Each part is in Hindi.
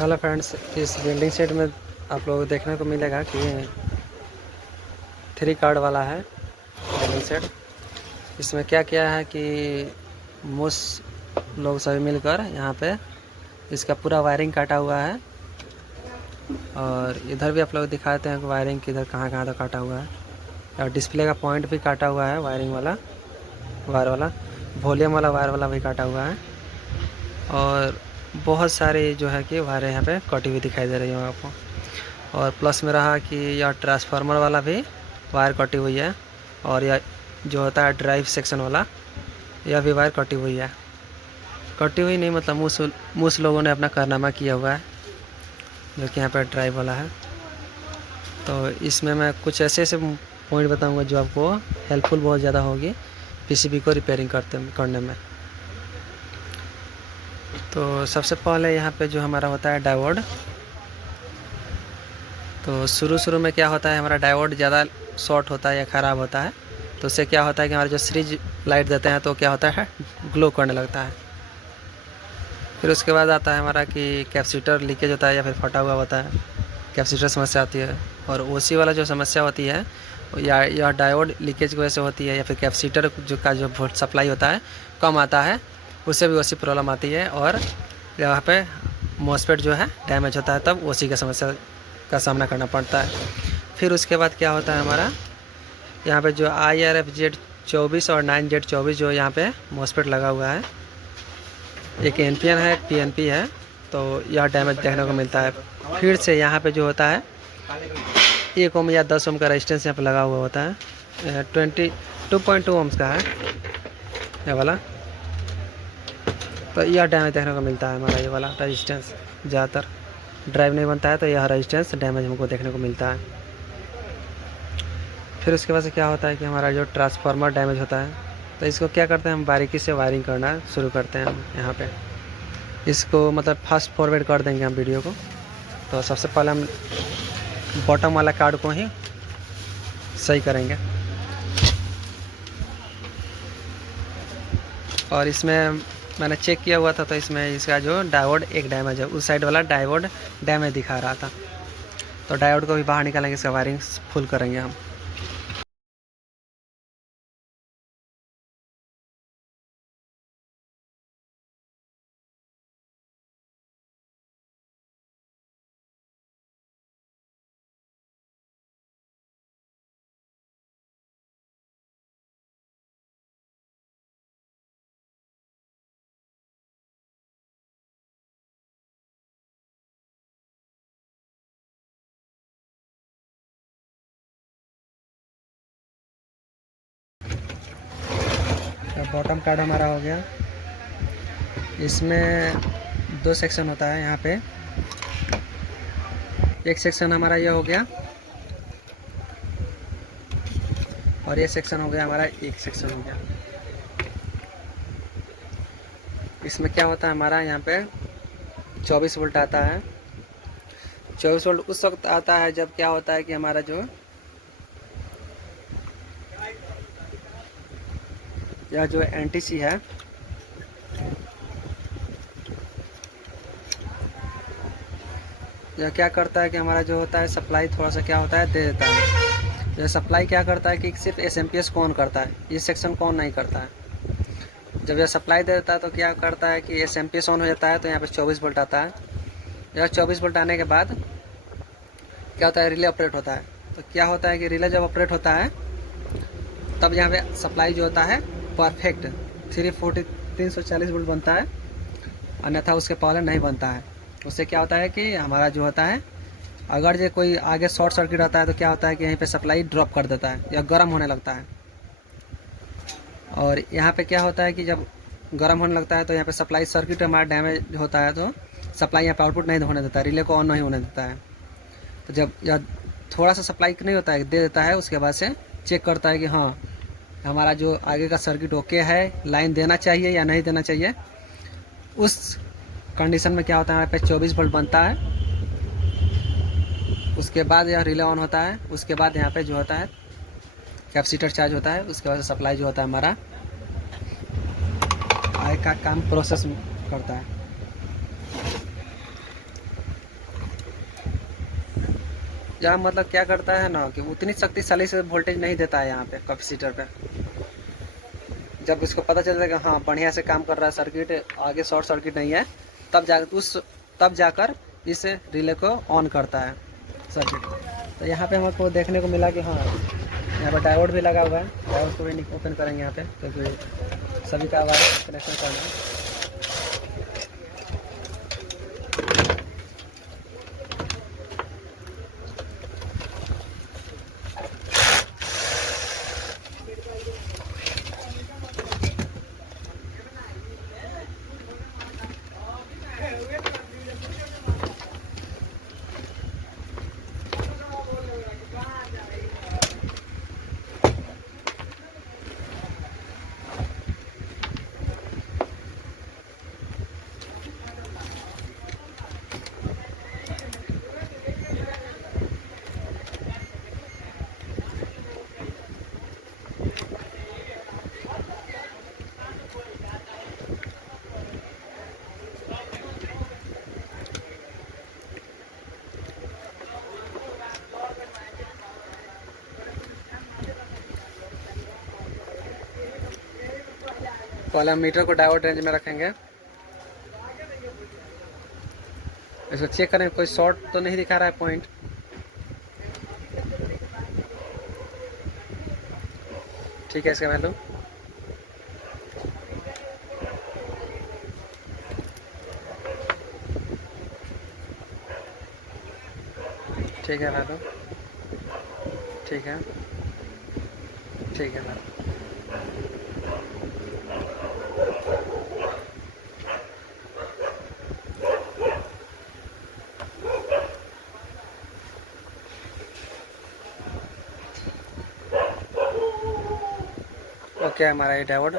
हेलो फ्रेंड्स, इस वेल्डिंग सेट में आप लोगों को देखने को मिलेगा कि 3 कार्ड वाला है वेल्डिंग सेट। इसमें क्या किया है कि मोस्ट लोग सभी मिलकर यहाँ पे इसका पूरा वायरिंग काटा हुआ है, और इधर भी आप लोग दिखाते हैं कि वायरिंग किधर कहाँ कहाँ तक काटा हुआ है, और डिस्प्ले का पॉइंट भी काटा हुआ है, वायरिंग वाला वायर वाला, वॉल्यूम वाला वायर वाला भी काटा हुआ है, और बहुत सारी जो है कि वायरें यहाँ पे कटी हुई दिखाई दे रही है आपको। और प्लस में रहा कि यह ट्रांसफार्मर वाला भी वायर कटी हुई है, और यह जो होता है ड्राइव सेक्शन वाला, यह भी वायर कटी हुई है। कटी हुई नहीं मतलब मूस लोगों ने अपना कारनामा किया हुआ है, जो कि यहाँ पर ड्राइव वाला है। तो इसमें मैं कुछ ऐसे ऐसे पॉइंट बताऊंगा जो आपको हेल्पफुल बहुत ज़्यादा होगी पीसीबी को रिपेयरिंग करने में। तो सबसे पहले यहाँ पे जो हमारा होता है डायोड। तो शुरू में क्या होता है, हमारा डायोड ज़्यादा शॉर्ट होता है या ख़राब होता है, तो उससे क्या होता है कि हमारा जो सीरीज लाइट देते हैं तो क्या होता है, ग्लो करने लगता है। फिर उसके बाद आता है हमारा कि कैपेसिटर लीकेज होता है या फिर फटा हुआ होता है, कैपेसिटर समस्या आती है। और ओसी वाला जो समस्या होती है या डायोड लीकेज की वजह से होती है, या फिर कैपेसिटर जो वोल्ट सप्लाई होता है कम आता है, उससे भी ओसी प्रॉब्लम आती है। और यहाँ पे मॉसफेट जो है डैमेज होता है, तब ओसी का समस्या का सामना करना पड़ता है। फिर उसके बाद क्या होता है हमारा यहाँ पे जो IRFZ24 और 9Z24 जो यहाँ पे मॉसफेट लगा हुआ है, एक NPN है एक PNP है, तो यह डैमेज देखने को मिलता है। फिर से यहाँ पे जो होता है 1 ओम या 10 ओम का रेजिस्टेंस यहाँ पे लगा हुआ होता है, 22.2 ओम्स का है ये वाला। तो यह डैमेज देखने को मिलता है हमारा, ये वाला रेजिस्टेंस ज़्यादातर ड्राइव नहीं बनता है, तो यह रेजिस्टेंस डैमेज हमको देखने को मिलता है। फिर उसके बाद से क्या होता है कि हमारा जो ट्रांसफार्मर डैमेज होता है, तो इसको क्या करते हैं, हम बारीकी से वायरिंग करना शुरू करते हैं। हम यहाँ पे इसको मतलब फास्ट फॉरवर्ड कर देंगे हम वीडियो को। तो सबसे पहले हम बॉटम वाला कार्ड को ही सही करेंगे, और इसमें मैंने चेक किया हुआ था, तो इसमें इसका जो डायोड एक डैमेज है, उस साइड वाला डायोड डैमेज दिखा रहा था। तो डायोड को भी बाहर निकालेंगे, इसका वायरिंग फुल करेंगे हम। बॉटम कार्ड हमारा हो गया। इसमें 2 सेक्शन होता है यहाँ पे। एक सेक्शन हमारा ये हो गया, और ये सेक्शन हो गया हमारा, एक सेक्शन हो गया। इसमें क्या होता है हमारा, यहाँ पे 24 वोल्ट आता है। 24 वोल्ट उस वक्त आता है जब क्या होता है कि हमारा जो यह जो NTC है, यह क्या करता है कि हमारा जो होता है सप्लाई थोड़ा सा क्या होता है दे देता है। यह सप्लाई क्या करता है कि सिर्फ SMPS को ऑन करता है, ये सेक्शन को ऑन नहीं करता है। जब यह सप्लाई दे देता है तो क्या करता है कि SMPS ऑन हो जाता है, तो यहाँ पे 24 वोल्ट आता है। यह 24 वोल्ट आने के बाद क्या होता है, रिले ऑपरेट होता है। तो क्या होता है कि रिले जब ऑपरेट होता है, तब यहाँ पे सप्लाई जो होता है परफेक्ट 340 वोल्ट बनता है, अन्यथा उसके पहले नहीं बनता है। उससे क्या होता है कि हमारा जो होता है, अगर जो कोई आगे शॉर्ट सर्किट आता है तो क्या होता है कि यहीं पे सप्लाई ड्रॉप कर देता है या गर्म होने लगता है। और यहाँ पे क्या होता है कि जब गर्म होने लगता है तो यहाँ पे सप्लाई सर्किट हमारा डैमेज होता है, तो सप्लाई यहाँ पे आउटपुट नहीं होने देता है, रिले को ऑन नहीं होने देता है। तो जब यह थोड़ा सा सप्लाई नहीं होता है, दे देता है, उसके बाद से चेक करता है कि हाँ हमारा जो आगे का सर्किट ओके है, लाइन देना चाहिए या नहीं देना चाहिए। उस कंडीशन में क्या होता है, हमारे पे 24 वोल्ट बनता है। उसके बाद यह रिले ऑन होता है। उसके बाद यहाँ पे जो होता है कैपेसिटर चार्ज होता है, उसके बाद सप्लाई जो होता है हमारा आगे का काम प्रोसेस करता है। यहाँ मतलब क्या करता है ना कि उतनी शक्तिशाली से वोल्टेज नहीं देता है यहाँ पे कैपेसिटर पे। जब इसको पता चलता है कि हाँ बढ़िया से काम कर रहा है, सर्किट आगे शॉर्ट सर्किट नहीं है, तब जाकर इस रिले को ऑन करता है सर्किट। तो यहाँ पे हमको देखने को मिला कि हाँ यहाँ पर डायोड भी लगा हुआ है। डायोड को भी ओपन करेंगे यहाँ पे, क्योंकि सभी का वायर कनेक्शन करना है। पहले हम मीटर को डायोड रेंज में रखेंगे। इसको चेक करें कोई शॉर्ट तो नहीं दिखा रहा है पॉइंट। ठीक है, इसका वैल्यू ठीक है, वैल्यू ठीक है, ठीक है वैल्यू। ओके, हमारा ये डायोड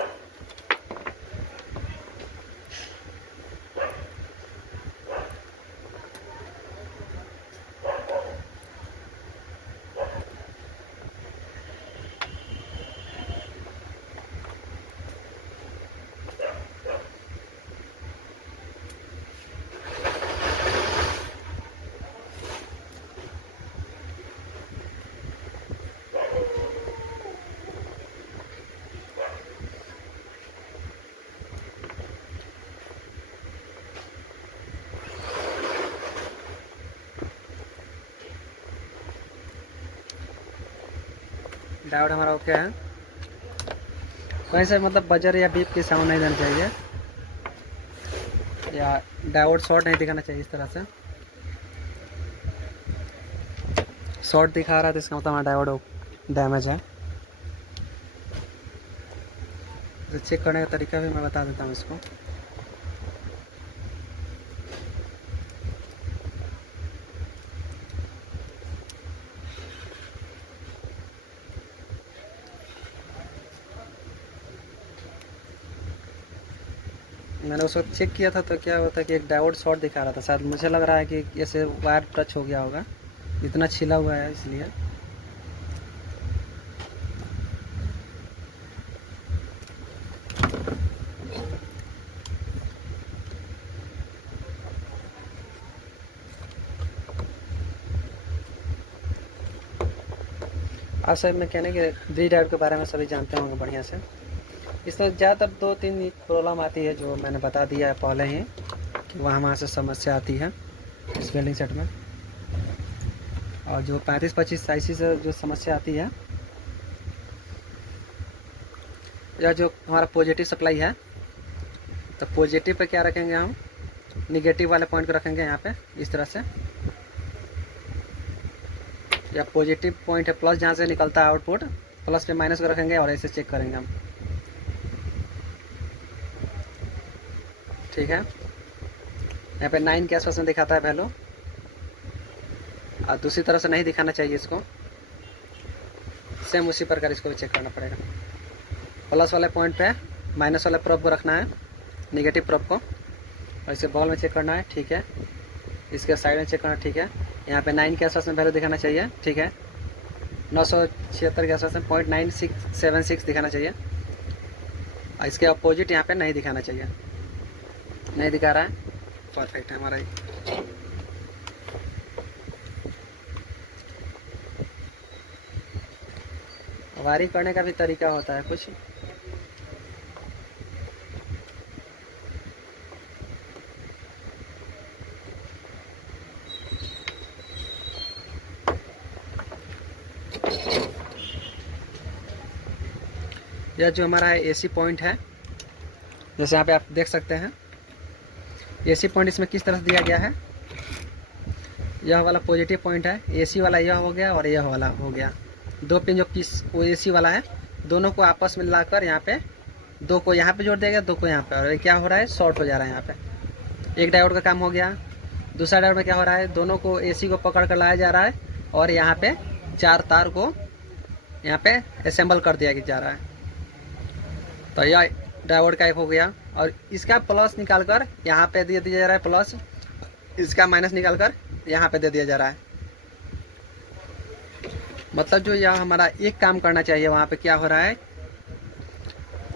डायोड हमारा ओके है। कहीं से मतलब बजर या बीप की साउंड नहीं देना चाहिए, या डायोड शॉर्ट नहीं दिखाना चाहिए। इस तरह से शॉर्ट दिखा रहा है तो इसका मतलब हमारा डायोड डैमेज है। तो चेक करने का तरीका भी मैं बता देता हूँ इसको। मैंने उस वक्त चेक किया था तो क्या होता है कि एक डायोड शॉर्ट दिखा रहा था। शायद मुझे लग रहा है कि जैसे वायर टच हो गया होगा, इतना छिला हुआ है इसलिए। आप सब मैकेनिक ब्री डायोड के बारे में सभी जानते होंगे बढ़िया से। इसमें ज़्यादातर 2-3 प्रॉब्लम आती है जो मैंने बता दिया है पहले ही, कि वहाँ से समस्या आती है इस वेल्डिंग सेट में। और जो 35-25 IC से जो समस्या आती है, या जो हमारा पॉजिटिव सप्लाई है, तो पॉजिटिव पे क्या रखेंगे हम, निगेटिव वाले पॉइंट को रखेंगे यहाँ पे इस तरह से। या पॉजिटिव पॉइंट है प्लस, जहाँ से निकलता है आउटपुट, प्लस पे माइनस को रखेंगे और ऐसे चेक करेंगे हम। ठीक है, यहाँ पे 9 के आसपास में दिखाता है वैल्यू, और दूसरी तरफ से नहीं दिखाना चाहिए इसको। सेम उसी प्रकार इसको भी चेक करना पड़ेगा। प्लस वाले पॉइंट पे माइनस वाले प्रोब को रखना है, निगेटिव प्रोब को, और इसे बॉल में चेक करना है। ठीक है, इसके साइड में चेक करना। ठीक है, यहाँ पे 9 के आसपास में वैल्यू दिखाना चाहिए। ठीक है, 976 के आसपास में 0.9676 दिखाना चाहिए। और इसके अपोजिट यहाँ पे नहीं दिखाना चाहिए, नहीं दिखा रहा है, परफेक्ट है हमारा। वायरिंग करने का भी तरीका होता है कुछ। यह जो हमारा एसी पॉइंट है, जैसे यहाँ पे आप देख सकते हैं, एसी पॉइंट इसमें किस तरह से दिया गया है। यह वाला पॉजिटिव पॉइंट है, एसी वाला यह हो गया और यह वाला हो गया। दो पिन जो किस वो एसी वाला है, दोनों को आपस में मिलाकर यहाँ पे दो को यहाँ पे जोड़ दिया गया, दो को यहाँ पे, और क्या हो रहा है, शॉर्ट हो जा रहा है यहाँ पे। एक डायोड का काम हो गया। दूसरा डायोड में क्या हो रहा है, दोनों को एसी को पकड़ कर लाया जा रहा है और यहाँ पे 4 तार को यहाँ पे असेंबल कर दिया जा रहा है। तो यह डायोड का एक हो गया, और इसका प्लस निकाल कर यहाँ पे दे दिया जा रहा है प्लस, इसका माइनस निकाल कर यहाँ पे दे दिया जा रहा है। मतलब जो यह हमारा एक काम करना चाहिए, वहाँ पे क्या हो रहा है,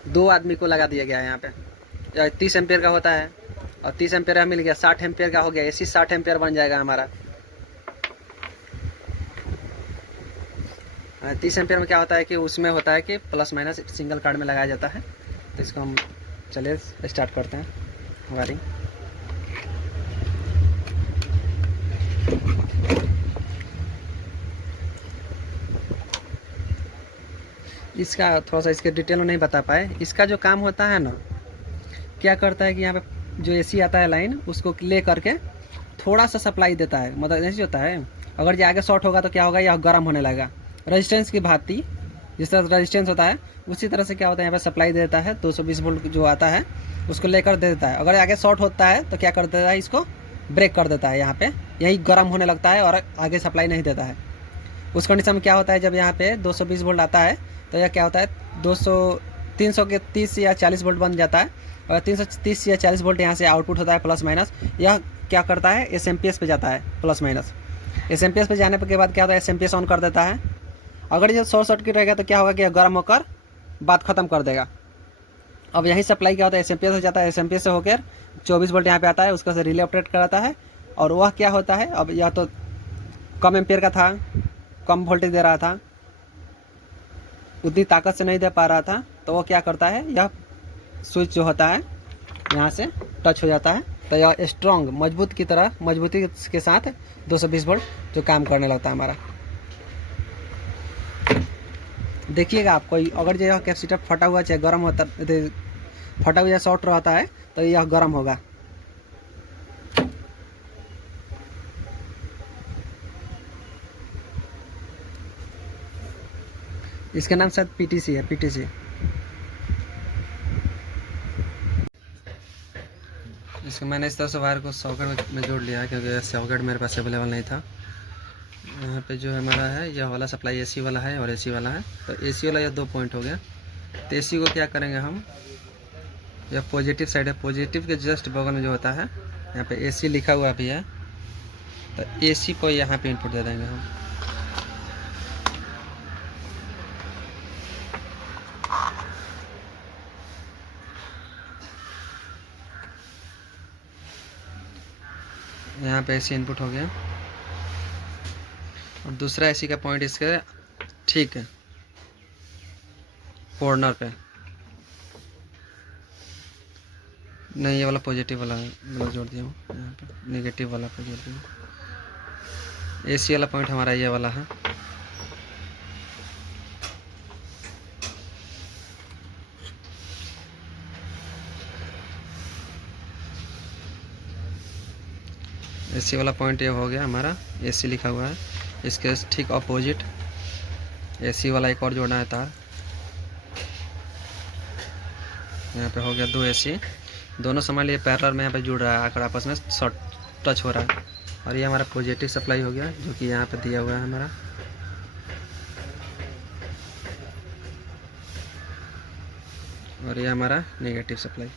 2 आदमी को लगा दिया गया है यहाँ पे। 30 एम्पियर का होता है और 30 एम्पियर का मिल गया, 60 एम्पियर का हो गया, एसी 60 एम्पियर बन जाएगा हमारा। 30 एम्पियर में क्या होता है कि उसमें होता है कि प्लस माइनस सिंगल कार्ड में लगाया जाता है। तो इसको हम चलिए स्टार्ट करते हैं वायरिंग। इसका थोड़ा सा इसके डिटेल में नहीं बता पाए। इसका जो काम होता है ना, क्या करता है कि यहाँ पे जो एसी आता है लाइन, उसको ले करके थोड़ा सा सप्लाई देता है। मतलब ऐसे होता है, अगर ये आगे शॉर्ट होगा तो क्या होगा, यह गर्म होने लगेगा। रेजिस्टेंस की भांति, जिस तरह रेजिस्टेंस होता है उसी तरह से क्या होता है, यहाँ पे सप्लाई दे देता है। 220 वोल्ट जो आता है उसको लेकर दे देता है। अगर आगे शॉर्ट होता है तो क्या कर देता है, इसको ब्रेक कर देता है, यहाँ पे यही गर्म होने लगता है और आगे सप्लाई नहीं देता है। उस कंडीशन में क्या होता है, जब यहाँ पे 220 वोल्ट आता है तो यह क्या होता है, 300 के 30 या 40 वोल्ट बन जाता है। और 330 या 40 वोल्ट यहाँ से आउटपुट होता है प्लस माइनस। यह क्या करता है, एसएमपीएस पे जाता है प्लस माइनस। एसएमपीएस पे जाने के बाद क्या होता है, एसएमपीएस ऑन कर देता है। अगर ये शॉर्ट सर्किट रहेगा तो क्या होगा कि गर्म होकर बात ख़त्म कर देगा। अब यही सप्लाई क्या होता है, एसएमपीएस से जाता है, एसएमपीएस से होकर 24 वोल्ट यहाँ पे आता है, उसका से रिले ऑपरेट कराता है। और वह क्या होता है, अब यह तो कम एम्पियर का था, कम वोल्टेज दे रहा था, उतनी ताकत से नहीं दे पा रहा था, तो वो क्या करता है, यह स्विच जो होता है यहाँ से टच हो जाता है, तो यह स्ट्रॉन्ग मजबूत की तरह मजबूती के साथ 220 वोल्ट जो काम करने लगता है हमारा। देखिएगा आप, कोई अगर यह कैपेसिटर फटा हुआ चाहे गर्म होता, फटा हुआ या शॉर्ट रहता है तो यह गर्म होगा। इसका नाम शायद पीटीसी है, पीटीसी। इसको मैंने इस तरह से वायर को सॉकेट में जोड़ लिया है, क्योंकि सॉकेट मेरे पास अवेलेबल नहीं था। यहाँ पे जो हमारा है, यह वाला सप्लाई एसी वाला है और एसी वाला है। तो एसी वाला यह 2 पॉइंट हो गया। तो एसी को क्या करेंगे हम, यह पॉजिटिव साइड है, पॉजिटिव के जस्ट बगल में जो होता है, यहाँ पे एसी लिखा हुआ भी है, तो एसी को यहाँ पे इनपुट दे देंगे हम। यहाँ पे एसी इनपुट हो गया, और दूसरा एसी का पॉइंट इसके ठीक है कॉर्नर पे, नहीं ये वाला पॉजिटिव वाला मतलब जोड़ दिया हूँ, यहाँ पे नेगेटिव वाला पे जोड़ दिया। एसी वाला पॉइंट हमारा ये वाला है। एसी वाला पॉइंट ये हो गया हमारा, एसी लिखा हुआ है। इसके ठीक अपोजिट एसी वाला एक और जोड़ना है तार। यहाँ पे हो गया 2 एसी, दोनों सामान ये पैरेलल में यहाँ पे जुड़ रहा है, आकर आपस में शॉर्ट टच हो रहा है। और ये हमारा पॉजिटिव सप्लाई हो गया, जो कि यहाँ पे दिया हुआ है हमारा। और ये हमारा नेगेटिव सप्लाई।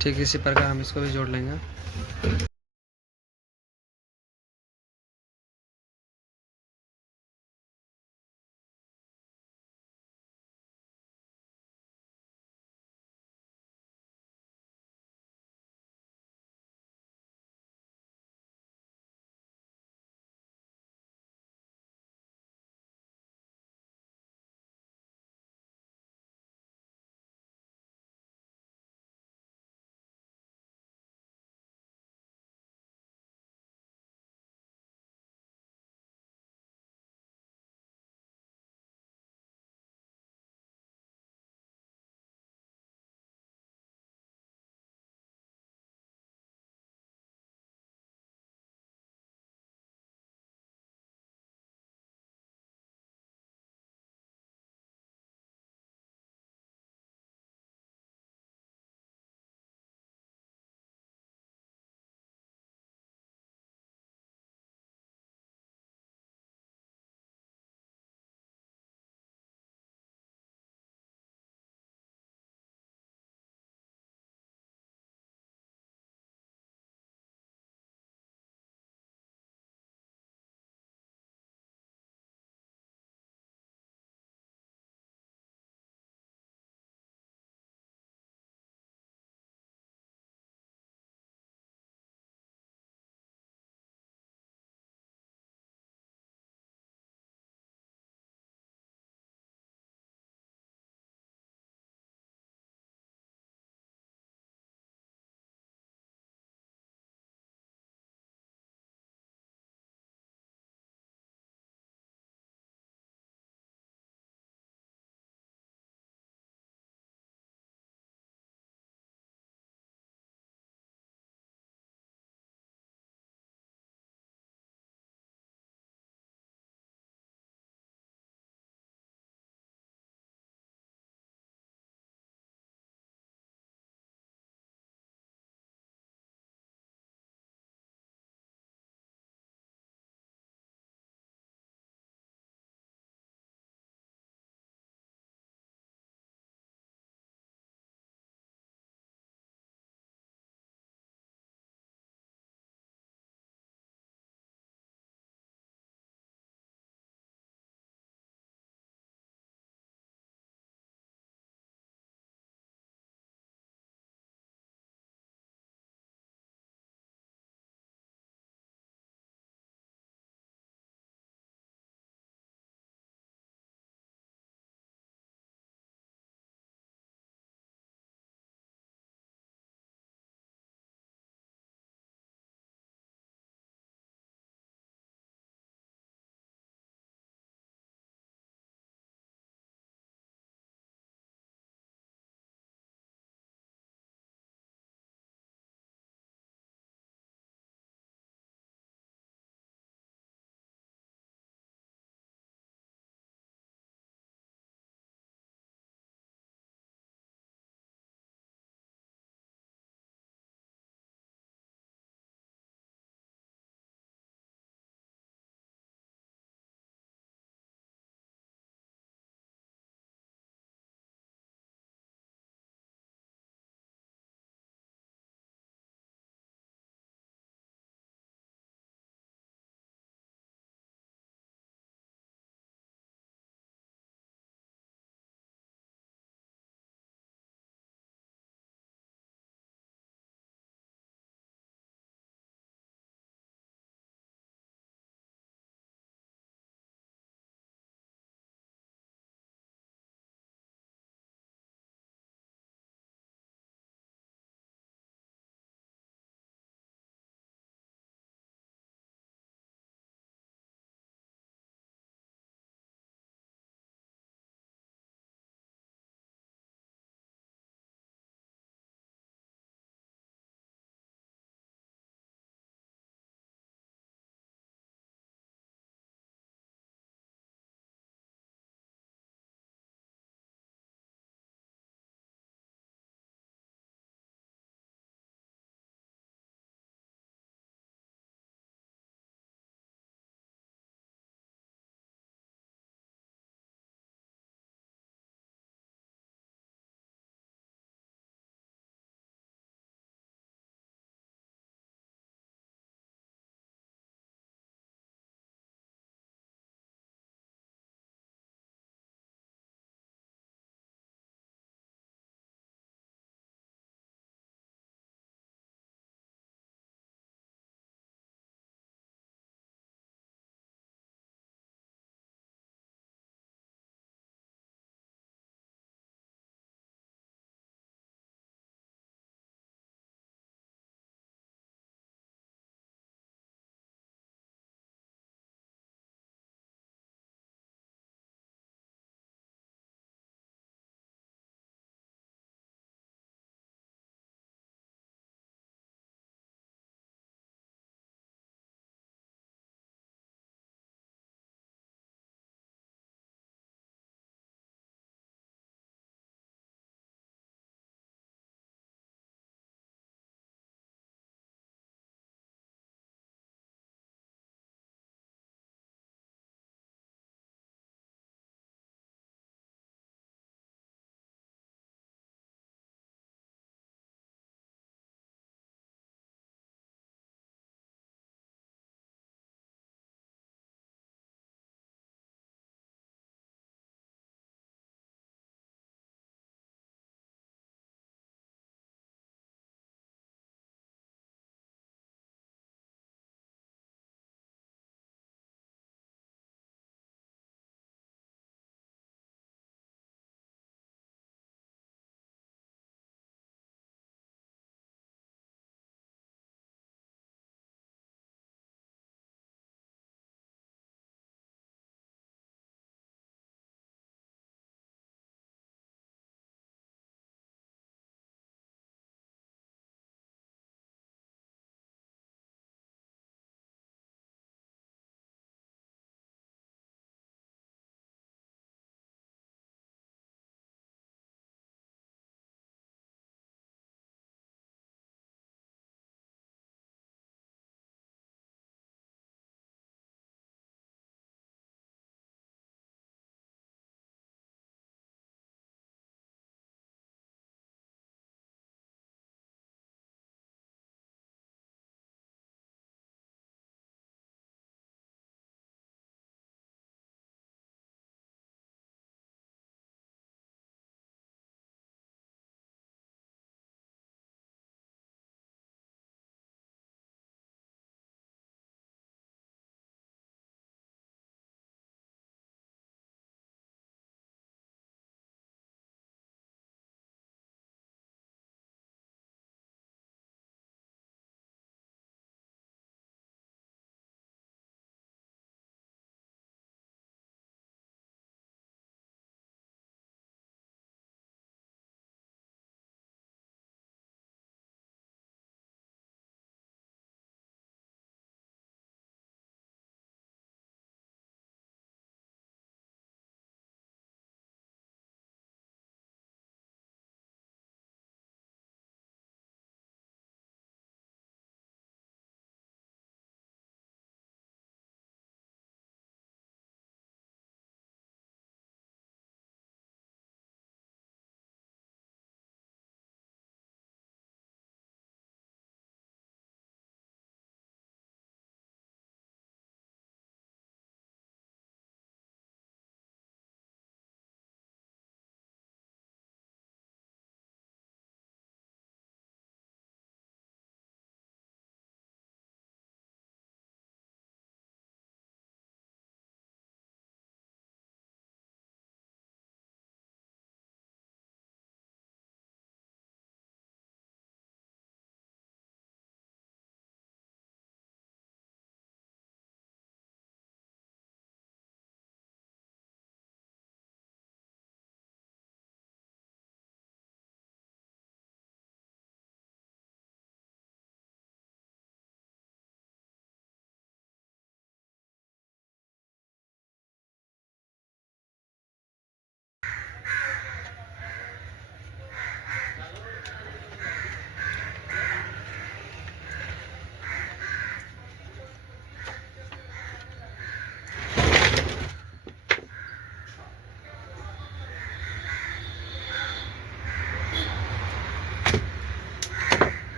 ठीक इसी प्रकार हम इसको भी जोड़ लेंगे।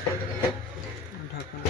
ढक्कन।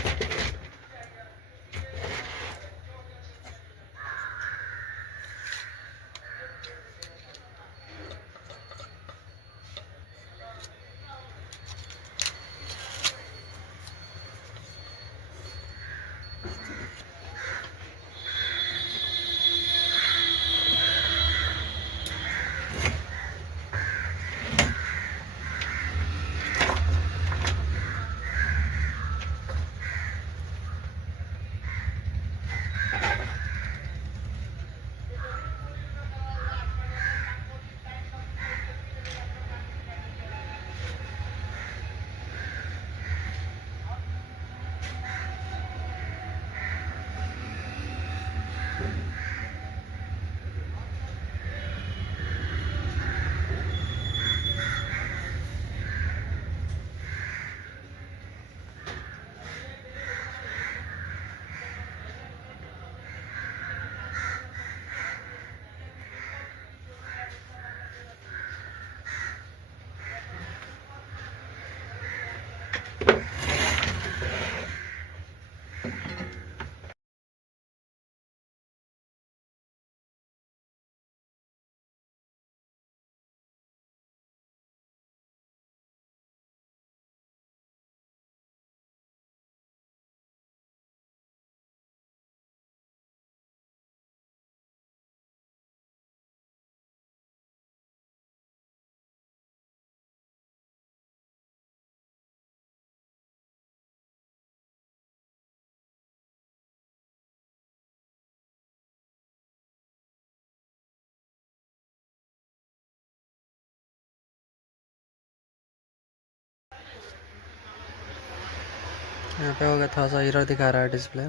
यहाँ पे हो गया, थोड़ा सा एरर दिखा रहा है डिस्प्ले।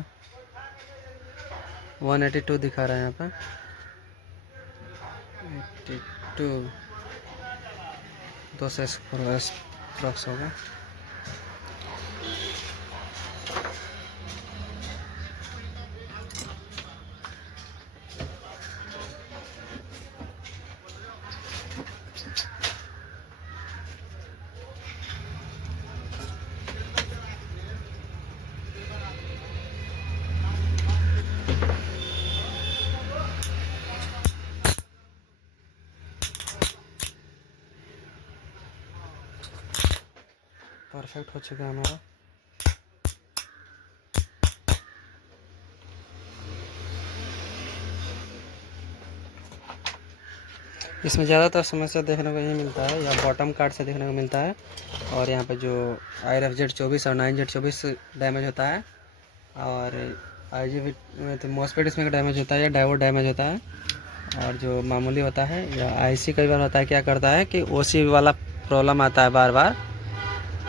182 दिखा रहा है यहाँ पे। 82 200 अप्रॉक्स होगा। परफेक्ट हो चुका है हमारा। इसमें ज़्यादातर समस्या देखने को यही मिलता है, या बॉटम कार्ड से देखने को मिलता है। और यहाँ पे जो IRFZ24 और 9Z24 डैमेज होता है, और IGB तो मॉसफेट इसमें डैमेज होता है, या डायोड डैमेज होता है। और जो मामूली होता है, या IC कई बार होता है, क्या करता है कि OC वाला प्रॉब्लम आता है बार बार।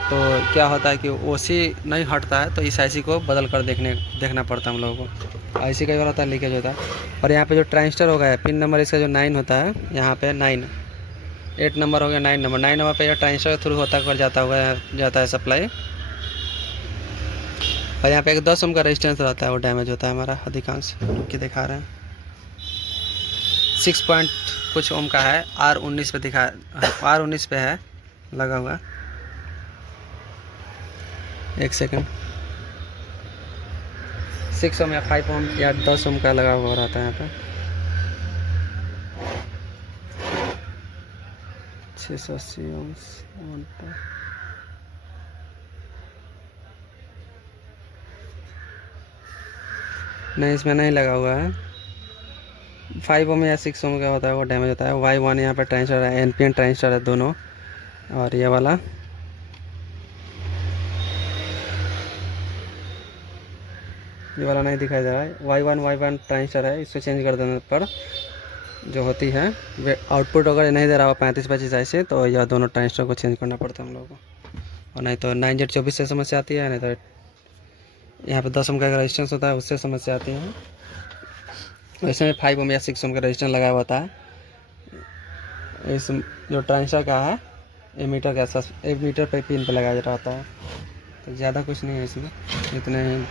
तो क्या होता है कि OC नहीं हटता है, तो इस IC को बदल कर देखना पड़ता है हम लोगों को। IC कई बार होता है, लीकेज होता है। और यहाँ पे जो ट्रांजिस्टर हो गया, पिन नंबर इसका जो 9 होता है, यहाँ पे 9 8 नंबर हो गया, 9 नंबर पे यह ट्रांजिस्टर के थ्रू होता कर जाता है सप्लाई। और यहाँ पे एक 10 ओम का रेजिस्टेंस रहता है, वो डैमेज होता है हमारा अधिकांश, कि दिखा रहे हैं 6 पॉइंट कुछ ओम का है। R19 पे R19 पे है लगा हुआ। एक सेकंड, 6 ओम या 5 ओम या 10 ओम का लगा हुआ रहता है यहाँ पे। 680 ओम नहीं, इसमें नहीं लगा हुआ है। 5 ओम या 6 ओम का होता है, वो डैमेज होता है। Y1 यहाँ पे ट्रांजिस्टर है, NPN ट्रांजिस्टर है दोनों। और ये वाला नहीं दिखाई दे रहा है। Y1 ट्रांजिस्टर है, इसको चेंज कर देने पर जो होती है आउटपुट अगर नहीं दे रहा हो 35-25 ऐसे, तो यह दोनों ट्रांजिस्टर को चेंज करना पड़ता है हम लोगों को। और नहीं तो 9Z24 से समस्या आती है, नहीं तो यहाँ पे 10 ओम का रेजिस्टेंस होता है, उससे समस्या आती है। वैसे में 5 ओम या 6 ओम का रेजिस्टेंस लगाया होता है। इस जो ट्रांजिस्टर का है, एमीटर के आसपास, एमीटर पे पिन पे लगाया रहता है। तो ज़्यादा कुछ नहीं है इसमें, इतने ही